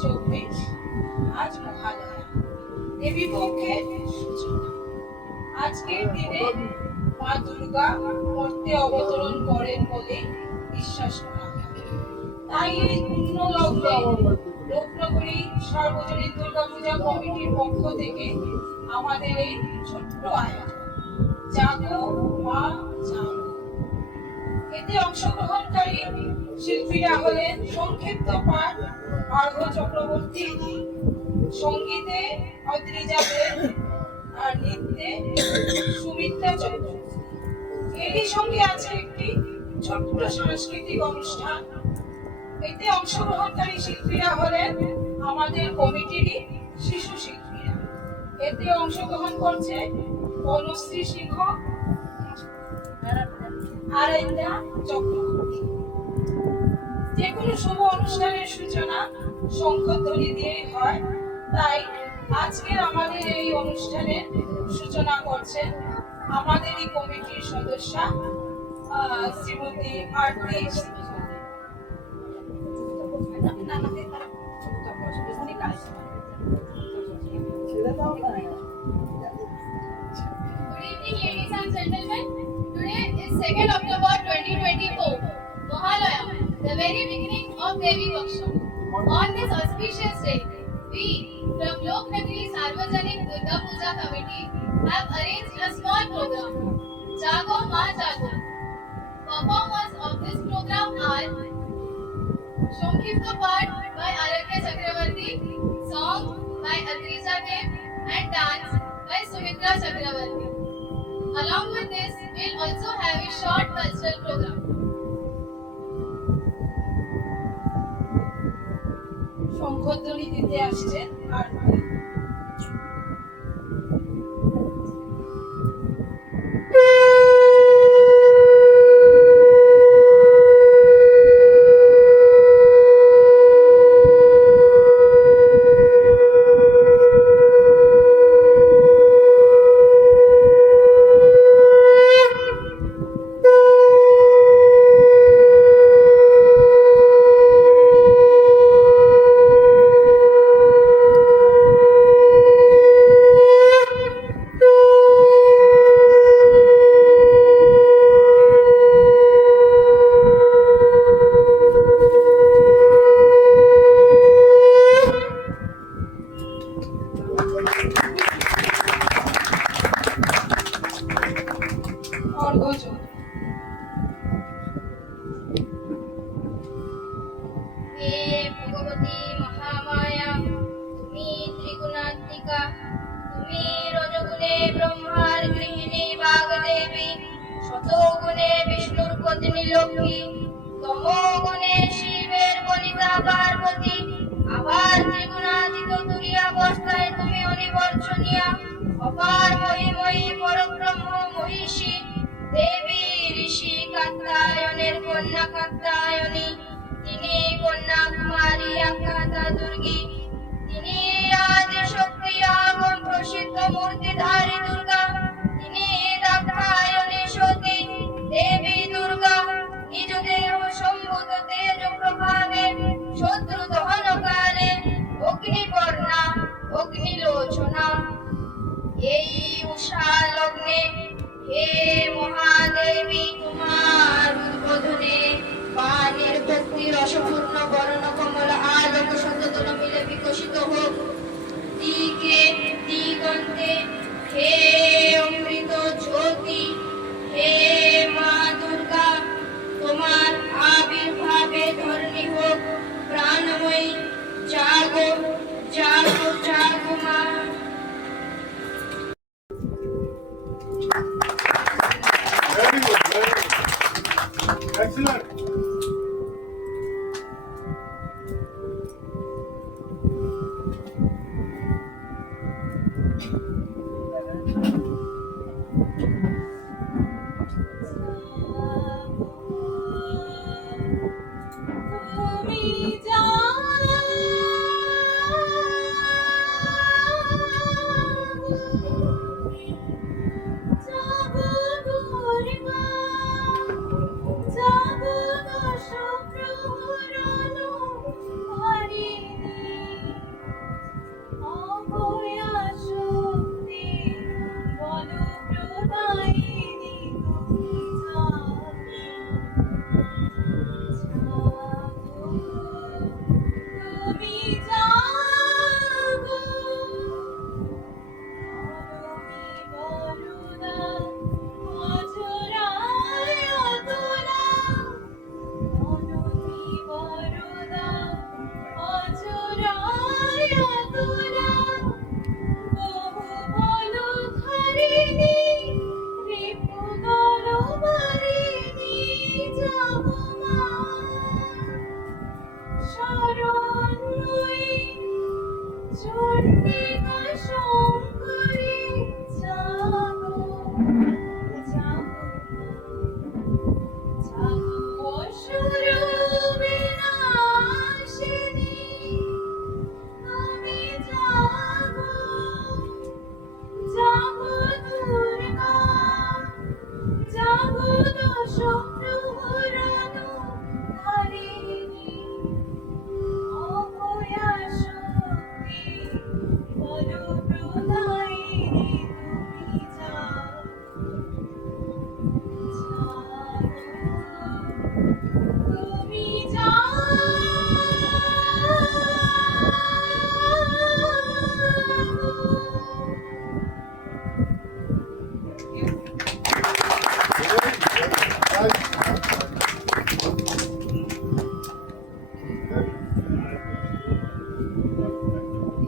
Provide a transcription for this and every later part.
2024 আজ মহালয়া, দেবী পক্ষের সূচনা। আজকের দিনে মা দুর্গা মর্তে অবতরণ করেন বলে বিশ্বাস করা হয়। তাই এই পূর্ণ লগ্নে রূপনগরী সার্বজনীন দুর্গা পূজা কমিটির পক্ষ থেকে আমাদের এই ছোট্ট আয়োজন জাগো মা জাগো। এতে অংশগ্রহণকারী শিল্পীরা হলেন সংক্ষিপ্ত পাঠ অর্ঘ্য চক্রবর্তী, সঙ্গীতে অদ্রিজা দেব আর নৃত্যে সুমিত্রা চক্রবর্তী। এরই সঙ্গে আছে একটি ছোট্ট সাংস্কৃতিক অনুষ্ঠান। এতে অংশগ্রহণকারী শিল্পীরা হলেন আমাদের কমিটিরই শিশু শিল্পীরা। এতে অংশগ্রহণ করছে বনশ্রী সিংহ, আরাইন্দা চক্রবর্তী। যে কোনো শুভ অনুষ্ঠানের সূচনা শঙ্খধ্বনি দিয়ে হয়, তাই আজকের আমাদের এই অনুষ্ঠানের সূচনা করছেন আমাদেরই কমিটির সদস্যা শ্রীমতী আরতি সিংহ। Good evening, ladies and gentlemen. Today is 2nd October 2024, Mahalaya, the very beginning of Devi Vaksha. On this auspicious day, we from Loknagri Sarvajanik Durga Puja Committee have arranged a small program, Jago Ma Jago. Performers of this program are Shonkipto Part by Arakya Chakravarti, song by Adrija Dev, and dance by Sumitra Chakravarti. Along with this, we'll also have a short cultural program. শঙ্খধ্বনি দিতে আসছেন আরতি। অর্ঘ্যযোগ। হে ভগবতী মহামায়া, তুমি ত্রিগুণাত্মিকা, তুমি রজগুণে ব্রহ্মার গৃহিণী বাগদেবী, শতগুণে বিষ্ণুর পত্নী লক্ষ্মী, তমোগুণে শিবের বনিতা পার্বতী, আবার ত্রিগুণাতীত তুরীয়াবস্থায় তুমি অনিবর্জনীয়া, অপার মহিময়ী পরব্রহ্ম মহিষী, দেবী ঋষি কাত্যায়নের কন্যা কাত্যায়নী, তিনি কন্যা কুমারী আখ্যাতা দুর্গী, তিনি আদি শক্তি আগম প্রসিদ্ধ মূর্তিধারী দুর্গা, তিনি দাক্ষায়ণী সতী দেবী দুর্গা, নিজ দেহ সম্ভূত তেজ প্রভাবে শত্রু দহনকালে অগ্নিবর্ণা অগ্নিলোচনা। এই উষা লগ্নে হে মহাদেবী, তোমার উদ্বোধনে বাণীর ভক্তি রসপূর্ণ বর্ণ কমল আলোক শতদল মিলে বিকশিত হোক দিকে দিগন্তে। হে অমৃত জ্যোতি, হে মা দুর্গা, তোমার আবির্ভাবে ধরণী হোক প্রাণময়ী। জাগো জাগো জাগো মা। Very good, very good. Excellent.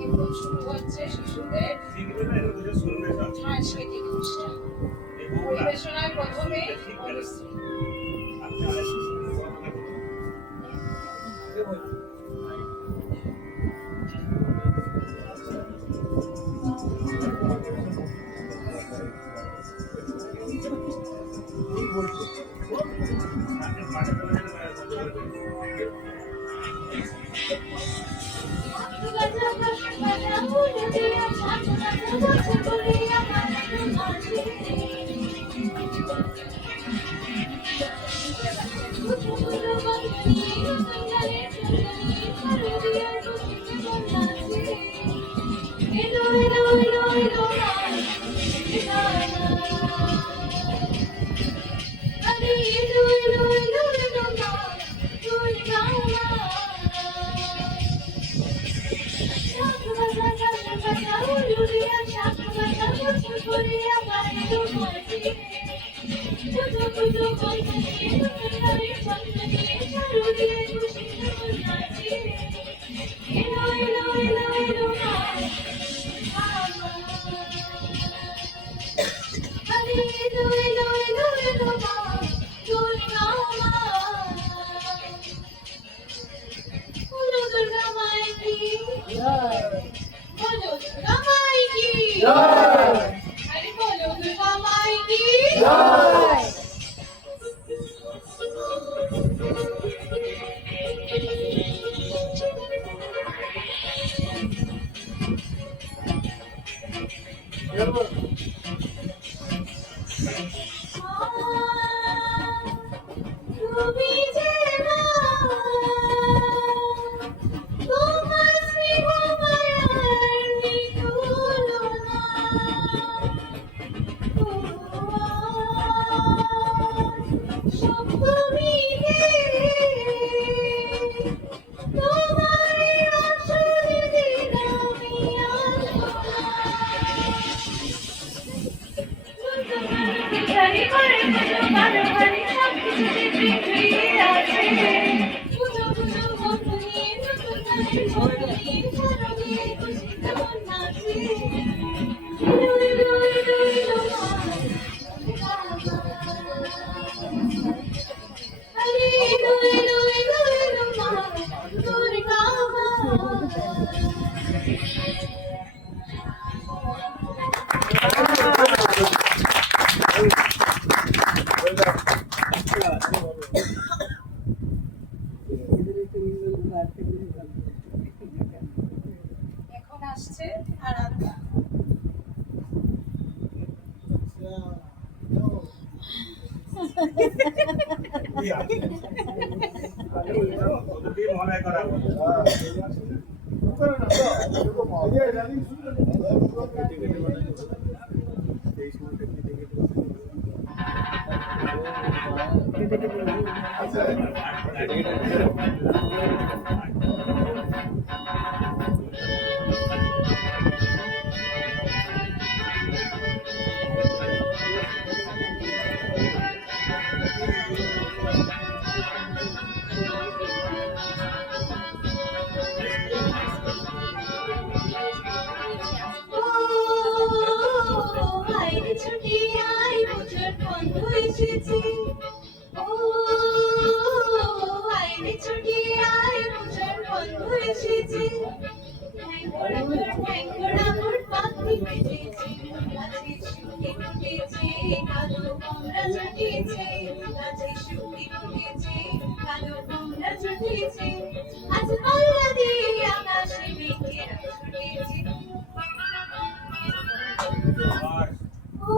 এখন শুরু হচ্ছে শিশুদের সাংস্কৃতিক অনুষ্ঠান। পরিবেশনায় প্রথমে অনুশ্রী। এখন আসছে আরাধ্যা। ঠ্যাঙ্গড়া মোর পাখি বেজেছে, গাছে শুকে ফুটেছে, কালো কমলা জুটেছে, গাছে শুকে ফুটেছে, কালো কমলা জুটেছে, আজ পাল্লা দিয়ে আকাশে মেঘেরা ছুটেছে। ও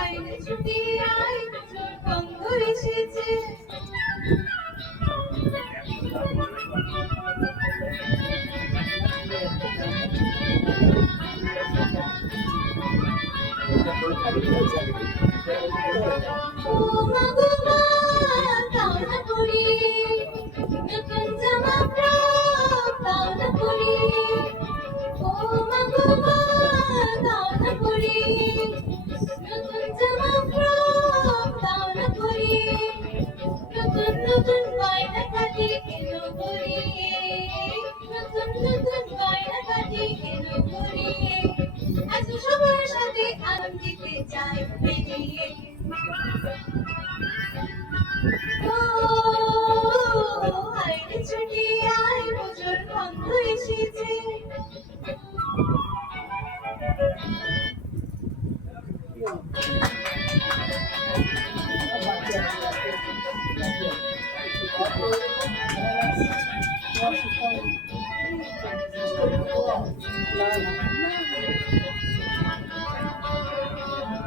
আয় রে ছুটি আয়, তোর গন্ধ এসেছে। ও মা গো মা, দাও না পরি, নতুন জামা ফ্রক দাও না পরি। ও মা গো মা, দাও না পরি, নতুন জামা ফ্রক দাও না পরি। নতুন নতুন গয়না কাটি এলো পরি, নতুন নতুন গয়না কাটি এলো পরি। আজ সবার সাথে আনন্দিতে চাই বেরিয়ে। ও আয় রে ছুটি আয়, পুজোর গন্ধ এসেছে।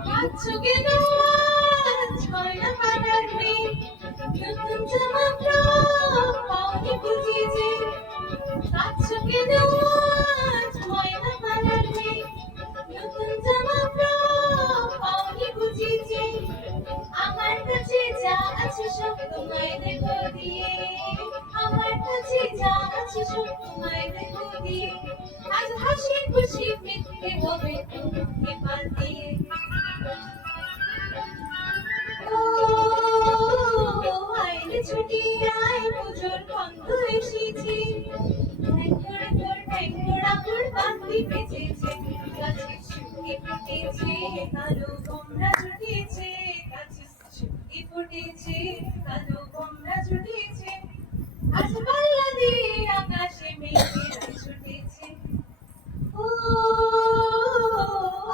কাচ্চু কেন আজ গয়না কাটার মেয়ে, নতুন জামা ফ্রক পাওনি বুঝি যে। কাচ্চু কেন আজ গয়না কাটার মেয়ে, নতুন জামা ফ্রক পাওনি বুঝি যে। আমার কাছে যা আছে সব তোমায় দেব দিয়ে, আমার কাছে যা আছে সব তোমায় দেব দিয়ে। আজ হাসি খুশি ফিরতে হবে তোমাকে পাঠিয়ে। ও আয় রে ছুটি আয়, পুজোর গন্ধ এসেছে। ঠ্যাঙ্গড়া তোর ঠ্যাঙ্গড়া মোর পাখি বেজেছে, গাছে শুকে ফুটেছে, কালো কমলা জুটেছে, গাছে শুকে ফুটেছে, কালো কমলা জুটেছে, আজ পাল্লা দিয়ে আকাশে মেঘেরা ছুটেছে। ও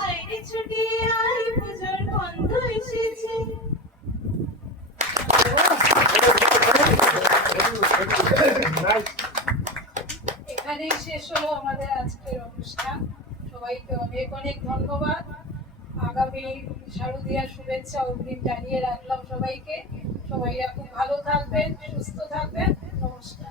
আয় রে ছুটি আয়, পুজোর গন্ধ এসেছে। Nice. এখানেই শেষ হলো আমাদের আজকের অনুষ্ঠান। সবাইকে অনেক অনেক ধন্যবাদ। আগামী শারদীয়ার শুভেচ্ছা অগ্রিম জানিয়ে রাখলাম সবাইকে। সবাই খুব ভালো থাকবেন, সুস্থ থাকবেন। নমস্কার।